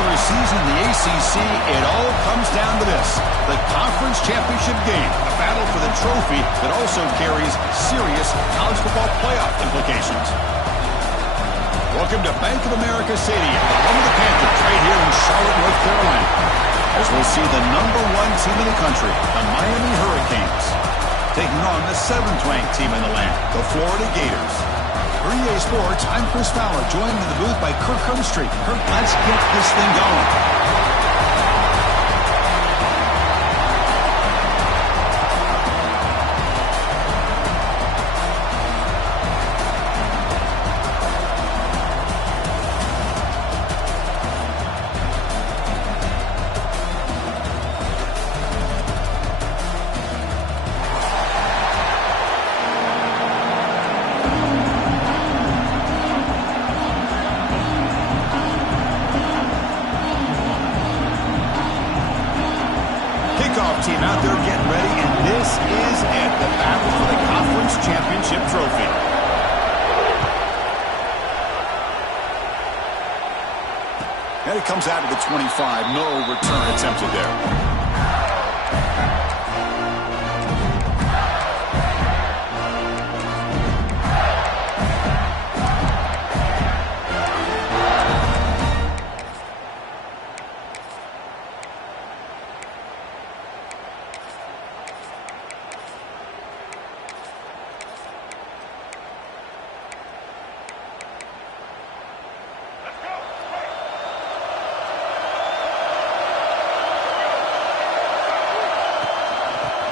regular season in the ACC, it all comes down to this: the conference championship game, a battle for the trophy that also carries serious college football playoff implications. Welcome to Bank of America Stadium, the home of the Panthers, right here in Charlotte, North Carolina, as we'll see the #1 team in the country, the Miami Hurricanes, taking on the 7th-ranked team in the land, the Florida Gators. For EA Sports, I'm Chris Fowler, joined in the booth by Kirk Hermstreet. Kirk, let's get this thing going. Team out there getting ready, and this is it, the battle for the conference championship trophy. And it comes out of the 25. No return attempted there.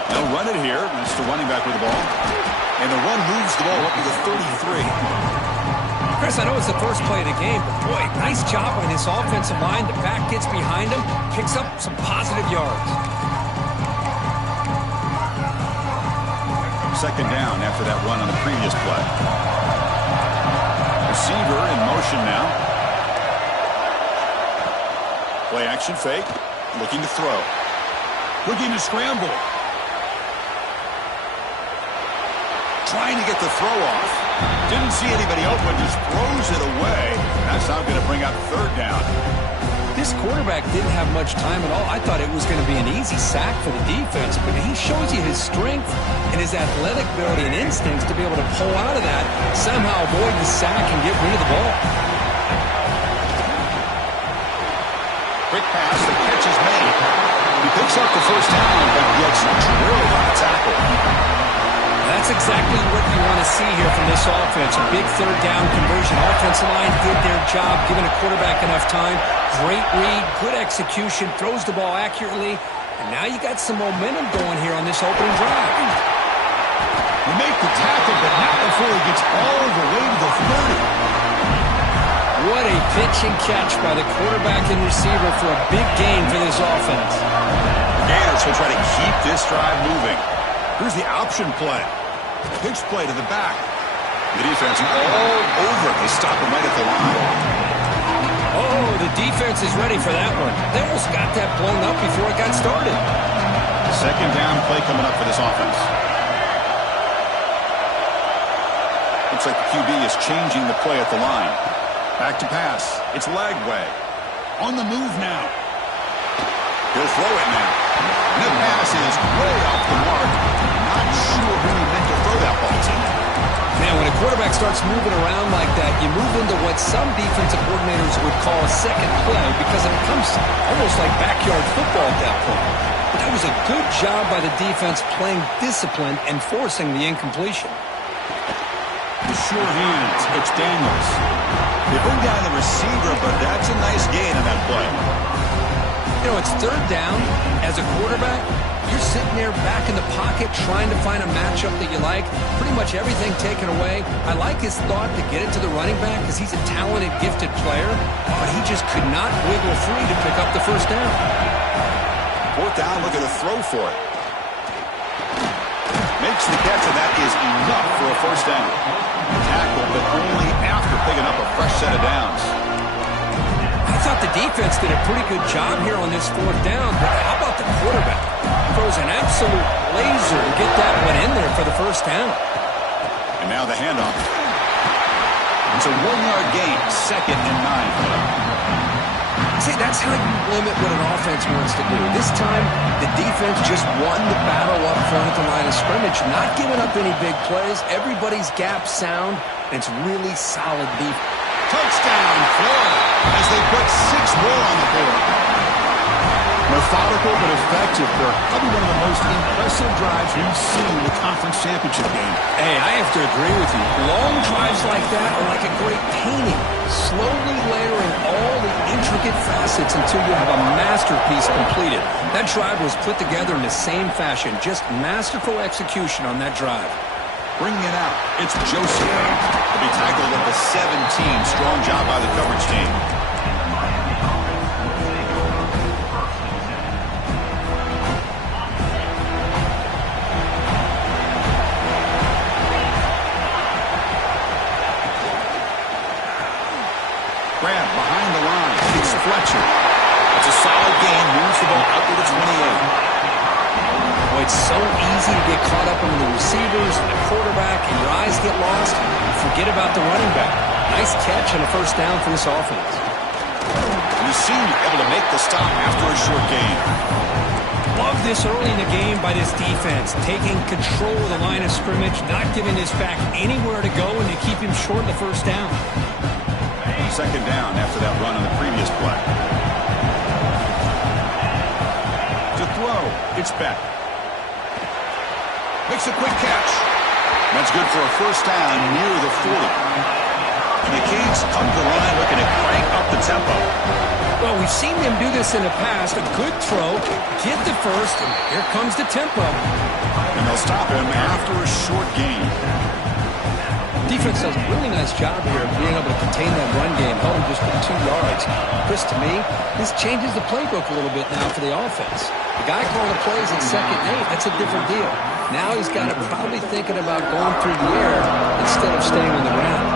They'll run it here. It's the running back with the ball. And the run moves the ball up to the 33. Chris, I know it's the first play of the game, but boy, nice job on this offensive line. The back gets behind him, picks up some positive yards. Second down after that run on the previous play. Receiver in motion now. Play action fake. Looking to throw. Looking to scramble. Trying to get the throw off. Didn't see anybody open, just throws it away. That's now going to bring up third down. This quarterback didn't have much time at all. I thought it was going to be an easy sack for the defense, but he shows you his strength and his athletic ability and instincts to be able to pull out of that, somehow avoid the sack and get rid of the ball. Quick pass, the catch is made. He picks up the first down, but gets drilled on the tackle. That's exactly what you want to see here from this offense. A big third down conversion. Offensive line did their job, giving a quarterback enough time. Great read, good execution, throws the ball accurately. And now you got some momentum going here on this opening drive. We make the tackle, but not before he gets all the way to the 30. What a pitch and catch by the quarterback and receiver for a big gain for this offense. Gators will try to keep this drive moving. Here's the option play. Pitch play to the back. The defense all over it. They stop him right at the line. Oh, the defense is ready for that one. They almost got that blown up before it got started. Second down play coming up for this offense. Looks like the QB is changing the play at the line. Back to pass. It's Lagway. On the move now. He'll throw it now. And the pass is way off the mark. Not sure who he meant to throw that ball to. Man, when a quarterback starts moving around like that, you move into what some defensive coordinators would call a second play because it becomes almost like backyard football at that point. But that was a good job by the defense playing discipline and forcing the incompletion. The sure hands. It's Daniels. They bring down the receiver, but that's a nice gain on that play. You know, it's third down. As a quarterback, you're sitting there back in the pocket trying to find a matchup that you like. Pretty much everything taken away. I like his thought to get it to the running back because he's a talented, gifted player, but he just could not wiggle free to pick up the first down. Fourth down, look at the throw for it. Makes the catch, and that is enough for a first down. Tackle, but only after picking up a fresh set of downs. I thought the defense did a pretty good job here on this fourth down, but how about the quarterback? Throws an absolute laser to get that one in there for the first down. And now the handoff. It's a 1-yard gain, 2nd and 9. See, that's how you limit what an offense wants to do. This time, the defense just won the battle up front at the line of scrimmage, not giving up any big plays. Everybody's gap sound, and it's really solid defense. Touchdown, Florida, as they put 6 more on the board. Methodical but effective. They're probably one of the most impressive drives we've seen in the conference championship game. Hey, I have to agree with you. Long drives like that are like a great painting, slowly layering all the intricate facets until you have a masterpiece completed. That drive was put together in the same fashion, just masterful execution on that drive. Bringing it out, it's Joseph. He'll be tackled at the 17. Strong job by the coverage team. Grab behind the line. It's Fletcher. It's a solid gain. Moves the ball up to the 28. Oh, it's so easy to get caught up in the receivers, the quarterback, and your eyes get lost. Forget about the running back. Nice catch and a first down for this offense. You seem able to make the stop after a short gain. Love this early in the game by this defense, taking control of the line of scrimmage, not giving his back anywhere to go, and they keep him short of the first down. Second down after that run on the previous play. To throw, it's Beck. Makes a quick catch. That's good for a first down near the 40. And the Canes come to the line looking to crank up the tempo. Well, we've seen them do this in the past. A good throw, get the first, and here comes the tempo. And they'll stop him after a short gain. Defense does a really nice job here of being able to contain that run game, held him just for 2 yards. Chris, to me, this changes the playbook a little bit now for the offense. The guy calling the plays at 2nd and 8, that's a different deal. Now he's got to probably thinking about going through the air instead of staying on the ground.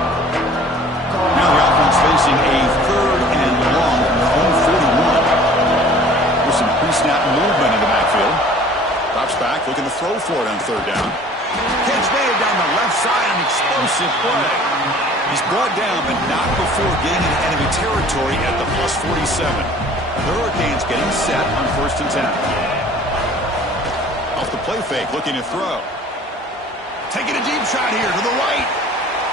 Now the offense facing a 3rd and long from their own 41. With some pre-snap movement in the backfield. Drops back, looking to throw for it on 3rd down. Catch made down the left side, an explosive play. He's brought down, but not before getting into enemy territory at the plus 47. The Hurricanes getting set on 1st and 10. Off the play fake, looking to throw. Taking a deep shot here to the right.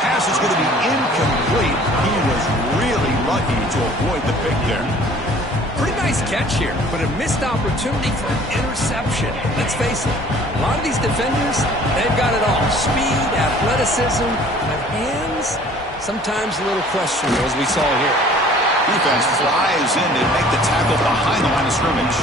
Pass is going to be incomplete. He was really lucky to avoid the pick there. Pretty nice catch here, but a missed opportunity for an interception. Let's face it, a lot of these defenders, they've got it all. Speed, athleticism, but hands, sometimes a little questionable, as we saw here. Defense flies in to make the tackle behind the line of scrimmage.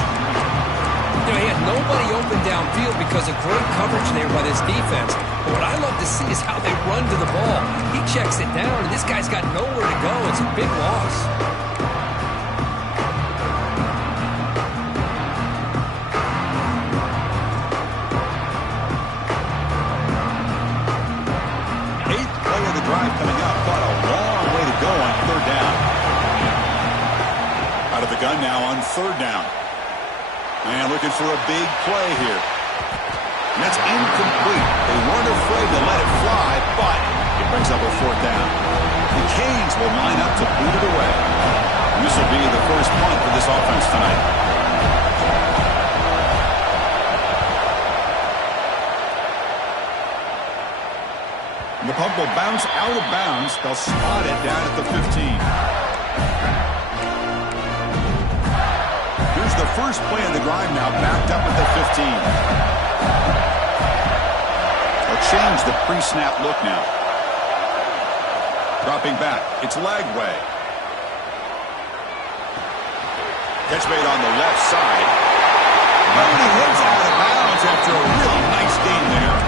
You know, he had nobody open downfield because of great coverage there by this defense. But what I love to see is how they run to the ball. He checks it down, and this guy's got nowhere to go. It's a big loss. Drive coming up, but a long way to go on 3rd down. Out of the gun now on 3rd down. And looking for a big play here. And that's incomplete. They weren't afraid to let it fly, but it brings up a 4th down. The Canes will line up to boot it away. This will be the first punt for this offense tonight. The punt will bounce out of bounds. They'll spot it down at the 15. Here's the first play of the drive now, backed up at the 15. They'll change the pre-snap look now. Dropping back. It's Lagway. Catch made on the left side. And he hits out of bounds after a really nice gain there.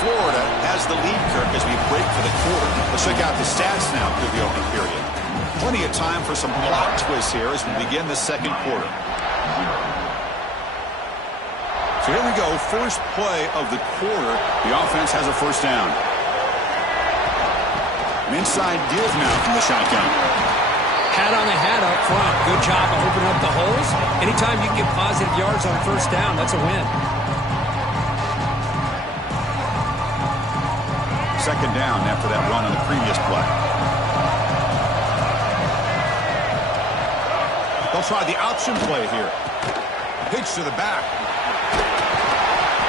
Florida has the lead, Kirk, as we break for the quarter. Let's check out the stats now through the opening period. Plenty of time for some plot twists here as we begin the 2nd quarter. So here we go. First play of the quarter. The offense has a first down. An inside give now from the shotgun. Hat on the hat up front. Good job of opening up the holes. Anytime you can get positive yards on first down, that's a win. 2nd down after that run on the previous play. They'll try the option play here. Pitch to the back.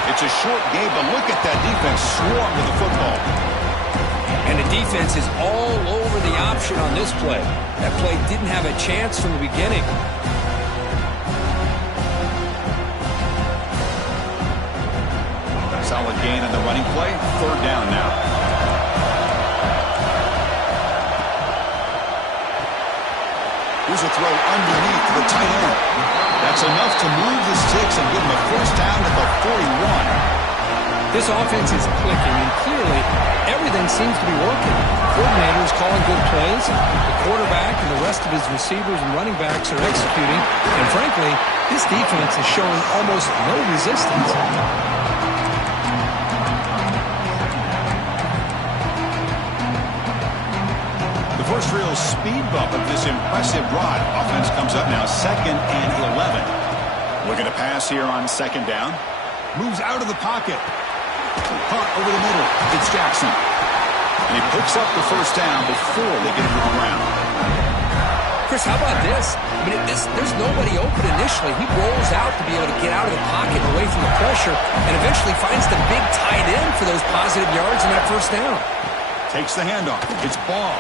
It's a short game, but look at that defense swarm to the football. And the defense is all over the option on this play. That play didn't have a chance from the beginning. Solid gain on the running play. Third down now. Here's a throw underneath to the tight end. That's enough to move the sticks and give them a first down at the 41. This offense is clicking, and clearly everything seems to be working. The coordinator is calling good plays. The quarterback and the rest of his receivers and running backs are executing. And frankly, this defense is showing almost no resistance. The first real speed bump of this impressive drive. Offense comes up now, 2nd and 11. Looking to pass here on 2nd down. Moves out of the pocket. Punt over the middle. It's Jackson. And he picks up the first down before they get to the ground. Chris, how about this? I mean, there's nobody open initially. He rolls out to be able to get out of the pocket and away from the pressure and eventually finds the big tight end for those positive yards in that first down. Takes the handoff. It's Ball.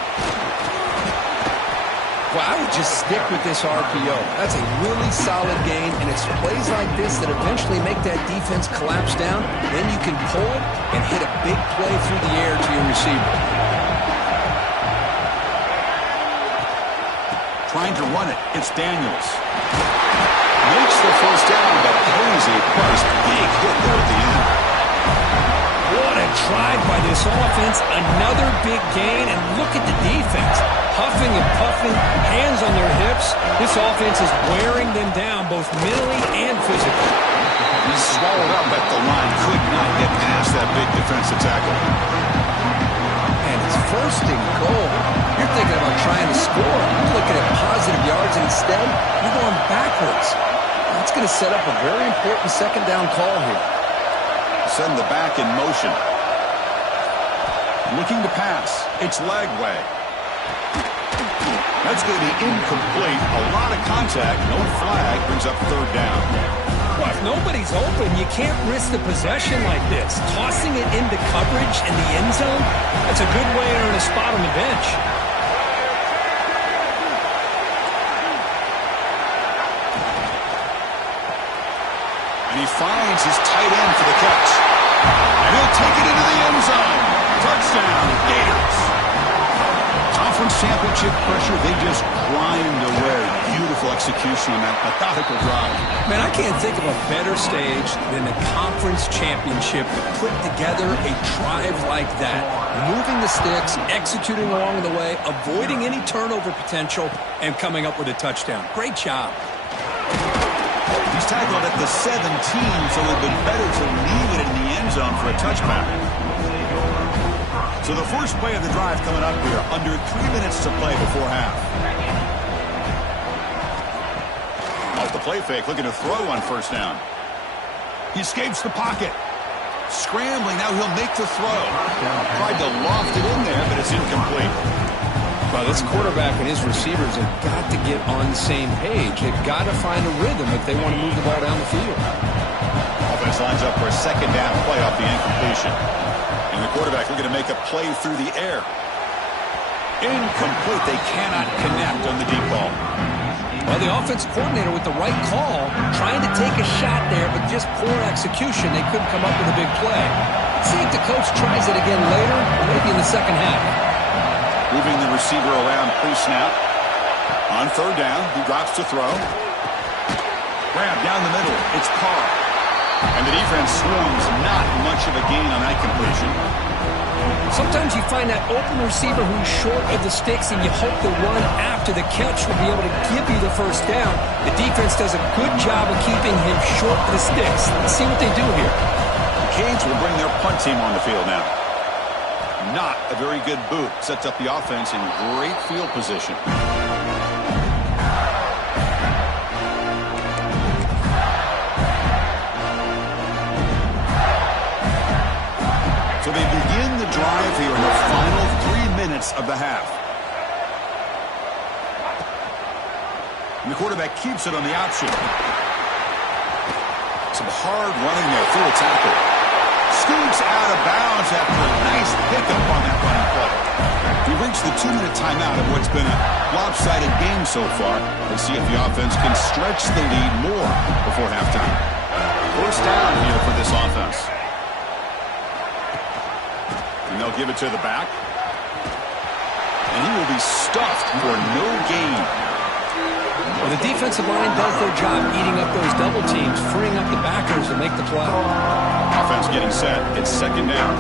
Well, I would just stick with this RPO. That's a really solid gain, and it's plays like this that eventually make that defense collapse down. Then you can pull it and hit a big play through the air to your receiver. Trying to run it. It's Daniels. Makes the first down, but pays a price. Big hit there at the end. What a drive by this offense. Another big gain, and look at the defense. Huffing and puffing, hands on their hips. This offense is wearing them down both mentally and physically. He's swallowed up at the line. Could not get past that big defensive tackle. And it's 1st and goal. You're thinking about trying to score. You're looking at positive yards, and instead, you're going backwards. That's going to set up a very important 2nd down call here. Send the back in motion. Looking to pass. It's Lagway. That's going to be incomplete. A lot of contact. No flag. Brings up 3rd down. Well, if nobody's open, you can't risk the possession like this. Tossing it into coverage in the end zone, that's a good way to earn a spot on the bench. And he finds his tight end for the catch. And he'll take it into the end zone. Touchdown, Gators. Conference championship pressure, they just grind away. Beautiful execution on that methodical drive. Man, I can't think of a better stage than the conference championship to put together a drive like that. Moving the sticks, executing along the way, avoiding any turnover potential, and coming up with a touchdown. Great job. He's tackled at the 17, so it would have been better to leave it in the end zone for a touchback. So the first play of the drive coming up here, under 3 minutes to play before half. Off the play fake, looking to throw on 1st down. He escapes the pocket. Scrambling, now he'll make the throw. Tried to loft it in there, but it's incomplete. Well, this quarterback and his receivers have got to get on the same page. They've got to find a rhythm if they want to move the ball down the field. Offense lines up for a 2nd down play off the incompletion. And the quarterback looking to make a play through the air. Incomplete. They cannot connect on the deep ball. Well, the offense coordinator with the right call, trying to take a shot there, but just poor execution. They couldn't come up with a big play. Let's see if the coach tries it again later, or maybe in the 2nd half. Moving the receiver around pre-snap. On 3rd down, he drops to throw. Grab down the middle. It's Carr. And the defense swarms. Not much of a gain on that completion. Sometimes you find that open receiver who's short of the sticks, and you hope the run after the catch will be able to give you the first down. The defense does a good job of keeping him short of the sticks. Let's see what they do here. The Canes will bring their punt team on the field now. Not a very good boot. Sets up the offense in great field position. So they begin the drive here in the final 3 minutes of the half. And the quarterback keeps it on the option. Some hard running there through a tackle. Scoots out of bounds after a nice pickup on that running play. We reached the 2-minute timeout of what's been a lopsided game so far. Let's see if the offense can stretch the lead more before halftime. First down here for this offense. And they'll give it to the back. And he will be stuffed for no gain. Well, the defensive line does their job eating up those double teams, freeing up the backers to make the play. Offense getting set. It's second down.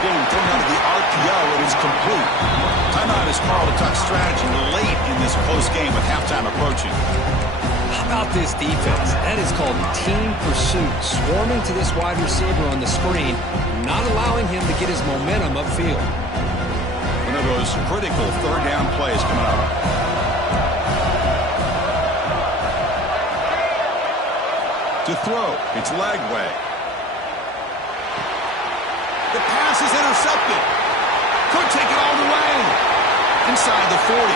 Getting thrown out of the RPO. It is complete. Timeout is called to talk strategy late in this close game with halftime approaching. How about this defense? That is called team pursuit. Swarming to this wide receiver on the screen, not allowing him to get his momentum upfield. One of those critical third down plays coming up. To throw, it's Lagway. The pass is intercepted. Could take it all the way. Inside the 40.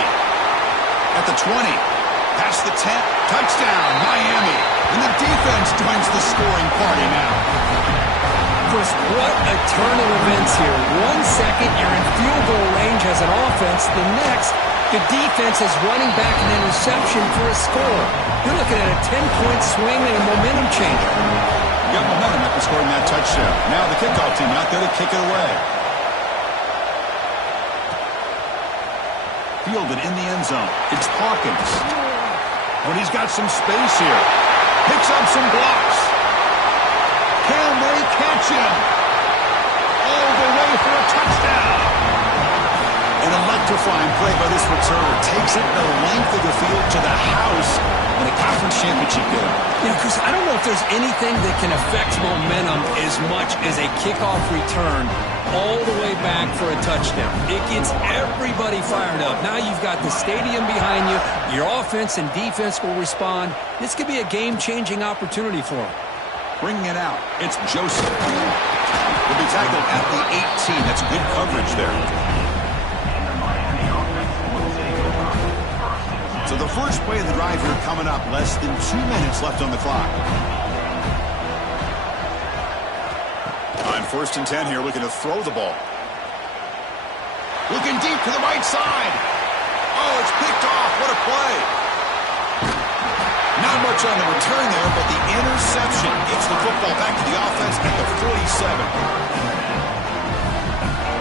At the 20. Past the 10, touchdown, Miami. And the defense joins the scoring party now. Chris, what a turn of events here. 1 second, you're in field goal range as an offense. The next, the defense is running back an interception for a score. You're looking at a 10-point swing and a momentum changer. You got momentum after scoring that touchdown. Now the kickoff team out there to kick it away. Fielded in the end zone. It's Hawkins. When he's got some space here. Picks up some blocks. Can they catch him? All the way for a touchdown. An electrifying play by this returner. Takes it the length of the field to the house in the conference championship game. Yeah, Chris, I don't know if there's anything that can affect momentum as much as a kickoff return all the way back for a touchdown. It gets everybody fired up. Now you've got the stadium behind you. Your offense and defense will respond. This could be a game-changing opportunity for them. Bringing it out, it's Joseph. Will be tackled at the 18. That's good coverage there. So the first play of the drive here coming up. Less than 2 minutes left on the clock. On 1st and 10 here, looking to throw the ball. Looking deep to the right side. Oh, it's picked off. What a play. Not much on the return there, but the interception gets the football back to the offense at the 47.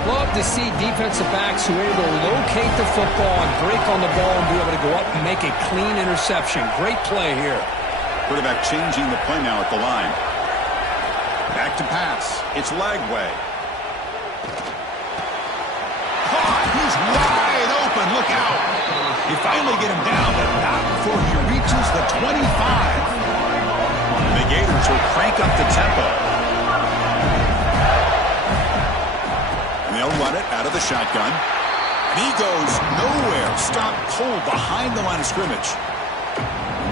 Love to see defensive backs who are able to locate the football and break on the ball and be able to go up and make a clean interception. Great play here. Quarterback changing the play now at the line. Back to pass. It's Lagway. Caught. He's wide open. Look out. You finally get him down, but not before he reaches the 25. The Gators will crank up the tempo. And they'll run it out of the shotgun. And he goes nowhere. Stopped cold behind the line of scrimmage.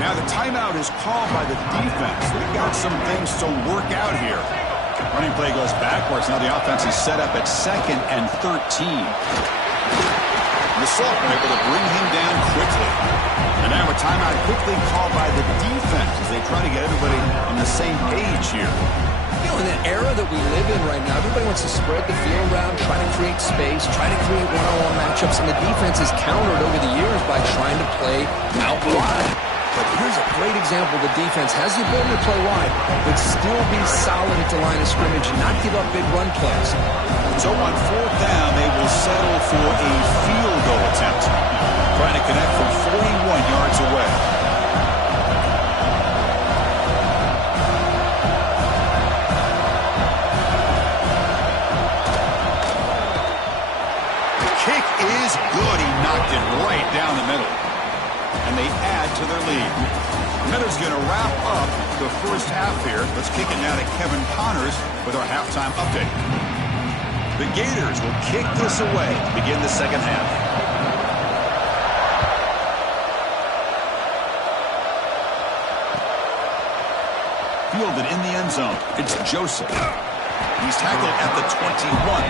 Now the timeout is called by the defense. They've got some things to work out here. Running play goes backwards. Now the offense is set up at 2nd and 13. The sophomore able to bring him down quickly. And now a timeout quickly called by the defense as they try to get everybody on the same page here. You know, in the era that we live in right now, everybody wants to spread the field around, try to create space, try to create one-on-one matchups, and the defense is countered over the years by trying to play out wide. But here's a great example. The defense has the ability to play wide, but still be solid at the line of scrimmage and not give up big run plays. So on 4th down, they will settle for a field goal attempt. Trying to connect from 41 yards away. The kick is good. He knocked it right down the middle. And they add to their lead. Miller's going to wrap up the first half here. Let's kick it now to Kevin Connors with our halftime update. The Gators will kick this away to begin the second half. fielded in the end zone. It's Joseph. He's tackled at the 21.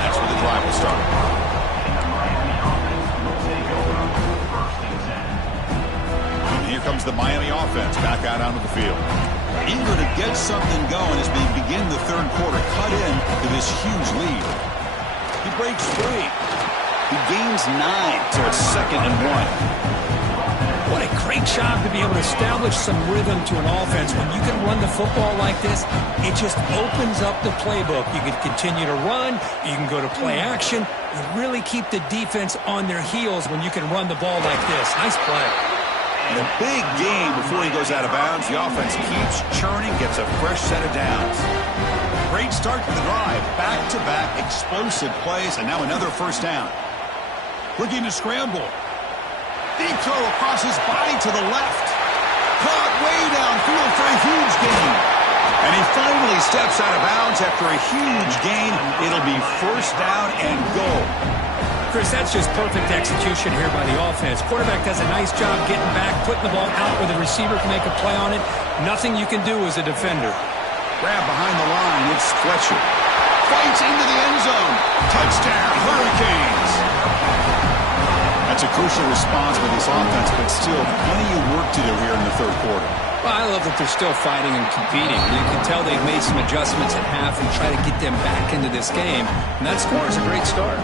That's where the drive will start. And here comes the Miami offense back out onto the field. Eager to get something going as we begin the third quarter. Cut in to this huge lead. He breaks free. He gains 9, so it's 2nd and 1. What a great job to be able to establish some rhythm to an offense. When you can run the football like this, it just opens up the playbook. You can continue to run. You can go to play action. You really keep the defense on their heels when you can run the ball like this. Nice play. And a big game before he goes out of bounds. The offense keeps churning, gets a fresh set of downs. Great start to the drive. Back-to-back explosive plays, and now another first down. Looking to scramble. Deep throw across his body to the left. Caught way downfield for a huge gain. And he finally steps out of bounds after a huge gain. It'll be first down and goal. Chris, that's just perfect execution here by the offense. Quarterback does a nice job getting back, putting the ball out where the receiver can make a play on it. Nothing you can do as a defender. Grab behind the line. It's Fletcher. Fights into the end zone. Touchdown, Hurricanes. That's a crucial response by this offense, but still plenty of work to do here in the third quarter. Well, I love that they're still fighting and competing. You can tell they've made some adjustments at half and try to get them back into this game. And that score is a great start.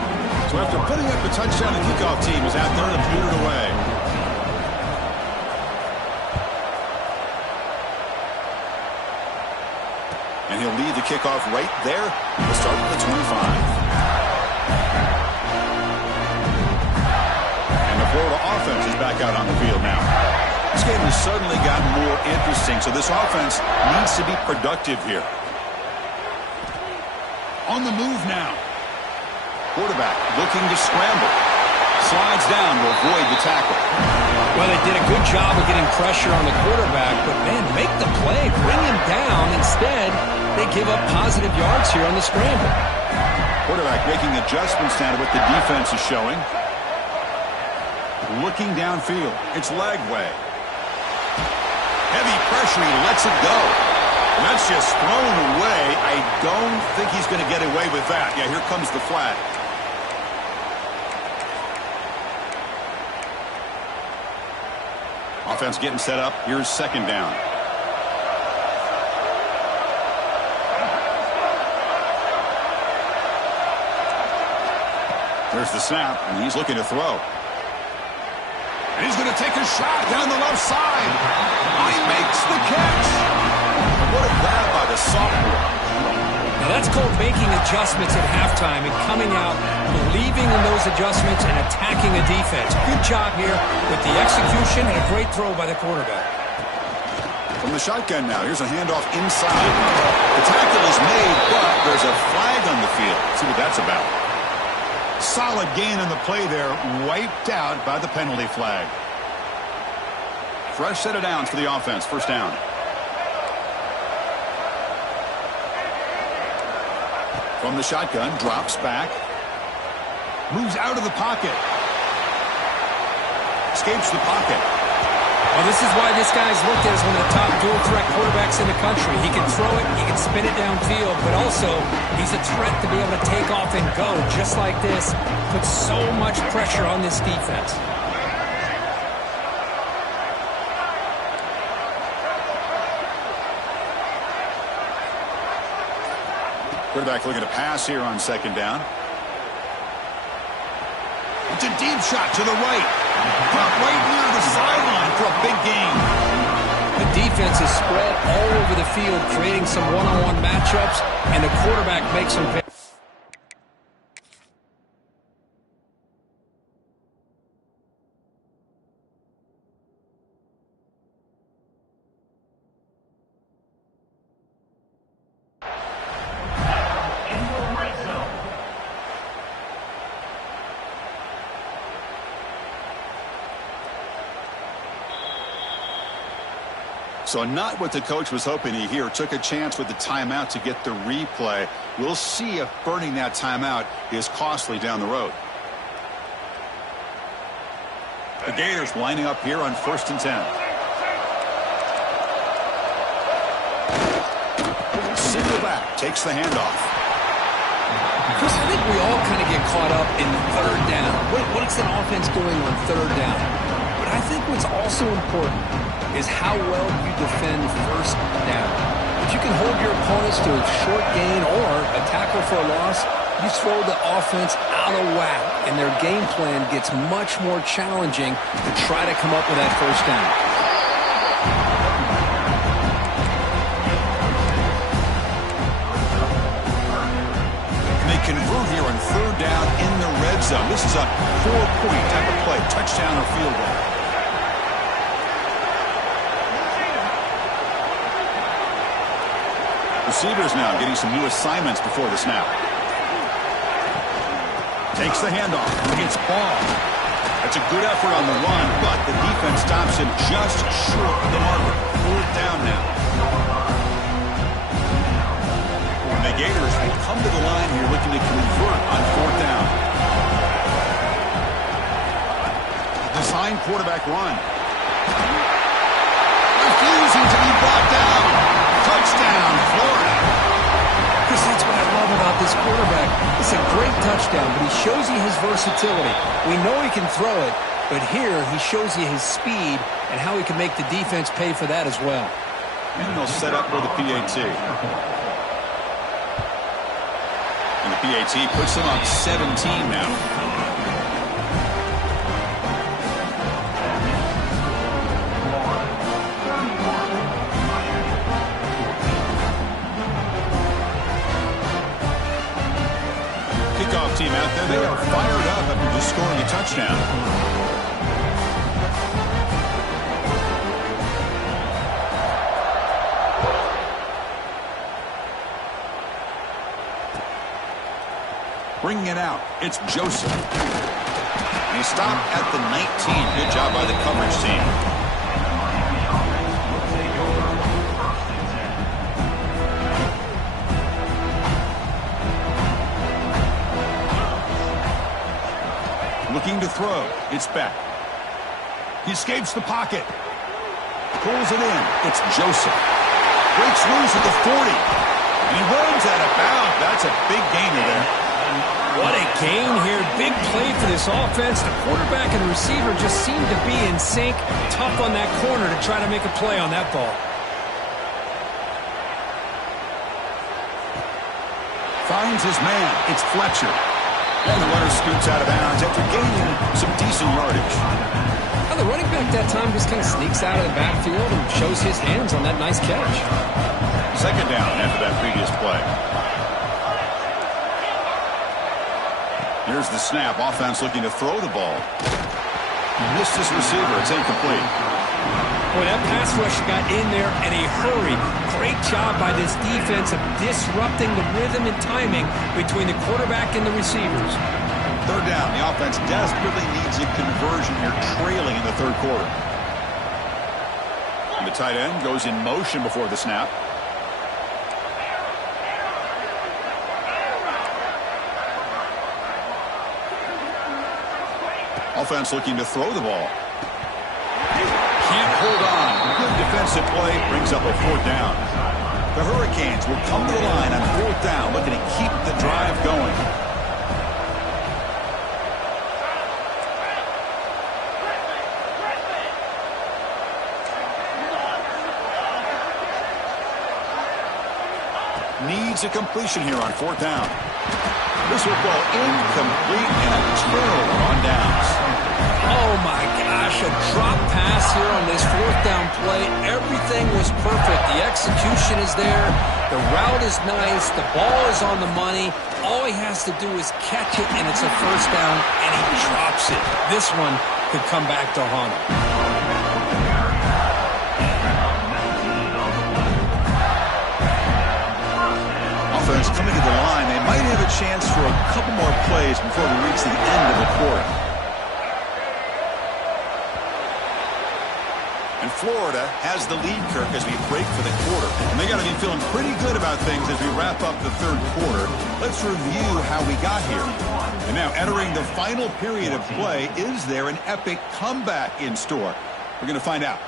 So after putting up a touchdown, the kickoff team is out there to boot it away. And he'll lead the kickoff right there. We'll start with the 25. Florida offense is back out on the field now. This game has suddenly gotten more interesting, so this offense needs to be productive here. On the move now. Quarterback looking to scramble. Slides down to avoid the tackle. Well, they did a good job of getting pressure on the quarterback, but, man, make the play. Bring him down. Instead, they give up positive yards here on the scramble. Quarterback making adjustments now to what the defense is showing. Looking downfield. It's Lagway. Heavy pressure. He lets it go. And that's just thrown away. I don't think he's going to get away with that. Yeah, here comes the flag. Offense getting set up. Here's 2nd down. There's the snap, and he's looking to throw. And he's going to take a shot down the left side. He makes the catch. What a grab by the sophomore. Now that's called making adjustments at halftime and coming out, believing in those adjustments and attacking a defense. Good job here with the execution and a great throw by the quarterback. From the shotgun now, here's a handoff inside. The tackle is made, but there's a flag on the field. Let's see what that's about. Solid gain on the play there, wiped out by the penalty flag. Fresh set of downs for the offense, first down. From the shotgun, drops back. Moves out of the pocket. Escapes the pocket. Well, this is why this guy's looked at as one of the top dual-threat quarterbacks in the country. He can throw it, he can spin it downfield, but also he's a threat to be able to take off and go just like this. Puts so much pressure on this defense. Quarterback looking to pass here on 2nd down. It's a deep shot to the right. Caught right near the sideline for a big gain. The defense is spread all over the field, creating some one-on-one matchups, and the quarterback makes them pay. So not what the coach was hoping to hear. Took a chance with the timeout to get the replay. We'll see if burning that timeout is costly down the road. The Gators lining up here on 1st and 10. takes the handoff. Chris, I think we all kind of get caught up in third down. What is an offense doing on third down? But I think what's also important is how well you defend first down. If you can hold your opponents to a short gain or a tackle for a loss, you throw the offense out of whack, and their game plan gets much more challenging to try to come up with that first down. Convert here on third down in the red zone. This is a 4-point type of play, touchdown or field goal. Receivers now getting some new assignments before the snap. Takes the handoff. Hits ball. That's a good effort on the run, but the defense stops him just short of the marker. Fourth down now. The Gators will come to the line here looking to convert on fourth down. Design quarterback run. Refusing to be brought down. Touchdown, Florida. Chris, that's what I love about this quarterback. It's a great touchdown, but he shows you his versatility. We know he can throw it, but here he shows you his speed and how he can make the defense pay for that as well. And they'll set up for the PAT. And the PAT puts them up 17 now. Kickoff team out there. They are fired up after just scoring a touchdown. Bringing it out, it's Joseph. And he stopped at the 19. Good job by the coverage team. Looking to throw. It's Beck. He escapes the pocket. Pulls it in. It's Joseph. Breaks loose at the 40. And he runs out of bounds. That's a big gainer there. What a gain here. Big play for this offense. The quarterback and the receiver just seem to be in sync. Tough on that corner to try to make a play on that ball. Finds his man. It's Fletcher. And the runner scoots out of bounds after gaining some decent yardage. Well, the running back that time just kind of sneaks out of the backfield and shows his hands on that nice catch. Second down after that previous play. Here's the snap. Offense looking to throw the ball. Missed his receiver. It's incomplete. Boy, that pass rush got in there in a hurry. Great job by this defense of disrupting the rhythm and timing between the quarterback and the receivers. Third down. The offense desperately needs a conversion here, trailing in the third quarter. And the tight end goes in motion before the snap. Offense looking to throw the ball. Can't hold on. Good defensive play brings up a fourth down. The Hurricanes will come to the line on fourth down, looking to keep the drive going. Needs a completion here on fourth down. This will go incomplete and a turnover on downs. Oh, my gosh, a drop pass here on this fourth down play. Everything was perfect. The execution is there. The route is nice. The ball is on the money. All he has to do is catch it, and it's a first down, and he drops it. This one could come back to haunt him. Offense coming to the line. They might have a chance for a couple more plays before we reach the end of the quarter. And Florida has the lead, Kirk, as we break for the quarter. And they got to be feeling pretty good about things as we wrap up the third quarter. Let's review how we got here. And now entering the final period of play, is there an epic comeback in store? We're going to find out.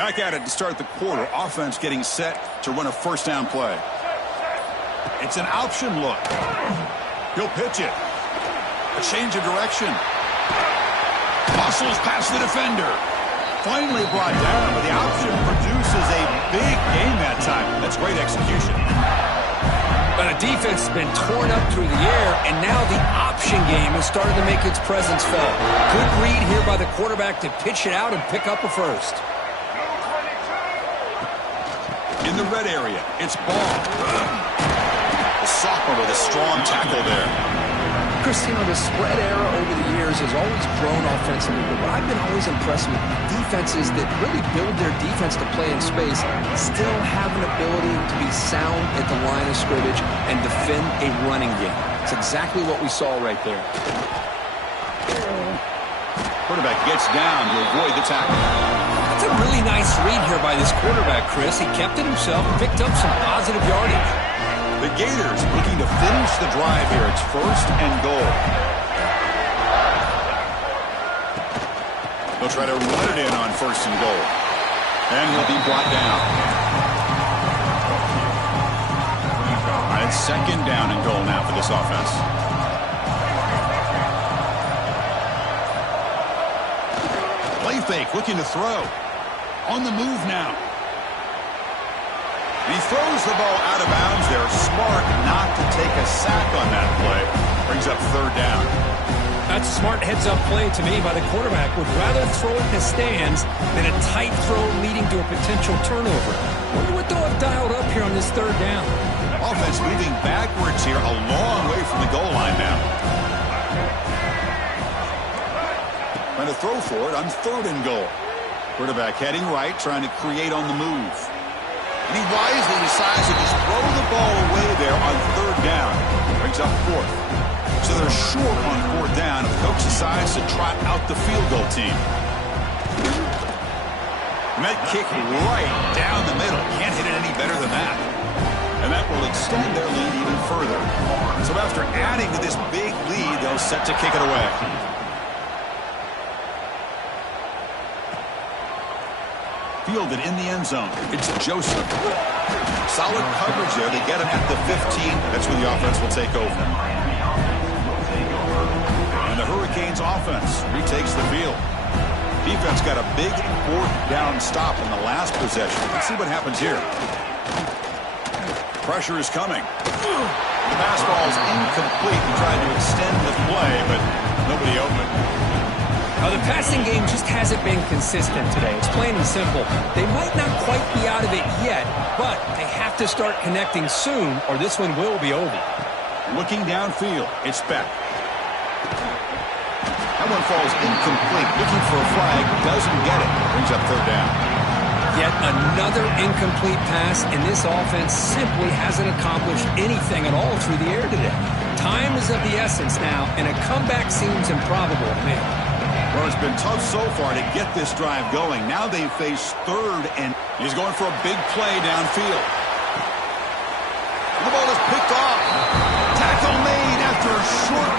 Back at it to start the quarter. Offense getting set to run a first down play. It's an option look. He'll pitch it. A change of direction. Muscles past the defender. Finally brought down, but the option produces a big game that time. That's great execution. But the defense has been torn up through the air, and now the option game has started to make its presence felt. Good read here by the quarterback to pitch it out and pick up a first. In the red area, it's ball. The sophomore with a strong tackle there. Christine, the spread era over the years has always grown offensively, but what I've been always impressed with defenses that really build their defense to play in space still have an ability to be sound at the line of scrimmage and defend a running game. It's exactly what we saw right there. Quarterback gets down to avoid the tackle. That's a really nice read here by this quarterback, Chris. He kept it himself, picked up some positive yardage. The Gators looking to finish the drive here. It's first and goal. They'll try to run it in on first and goal. And he'll be brought down. And it's second down and goal now for this offense. Play fake, looking to throw. On the move now. He throws the ball out of bounds there. Smart not to take a sack on that play. Brings up third down. That's a smart heads-up play to me by the quarterback. Would rather throw it in the stands than a tight throw leading to a potential turnover. Wonder what they'll have dialed up here on this third down. Offense moving backwards here, a long way from the goal line now. Trying to throw for it on third and goal. Quarterback heading right, trying to create on the move. And he wisely decides to just throw the ball away there on third down. Brings up fourth. So they're short on fourth down. The coach decides to trot out the field goal team. And that kick right down the middle. Can't hit it any better than that. And that will extend their lead even further. So after adding to this big lead, they'll set to kick it away. Fielded in the end zone. It's Joseph. Solid coverage there. They get him at the 15. That's where the offense will take over. And the Hurricanes offense retakes the field. Defense got a big fourth down stop in the last possession. Let's see what happens here. Pressure is coming. The pass ball is incomplete. He tried to extend the play, but nobody open. The passing game just hasn't been consistent today. It's plain and simple. They might not quite be out of it yet, but they have to start connecting soon or this one will be over. Looking downfield, it's Beck. That one falls incomplete. Looking for a flag, doesn't get it. Brings up third down. Yet another incomplete pass, and this offense simply hasn't accomplished anything at all through the air today. Time is of the essence now, and a comeback seems improbable to me. Well, it's been tough so far to get this drive going. Now they face third, and he's going for a big play downfield. The ball is picked off. Tackle made after a short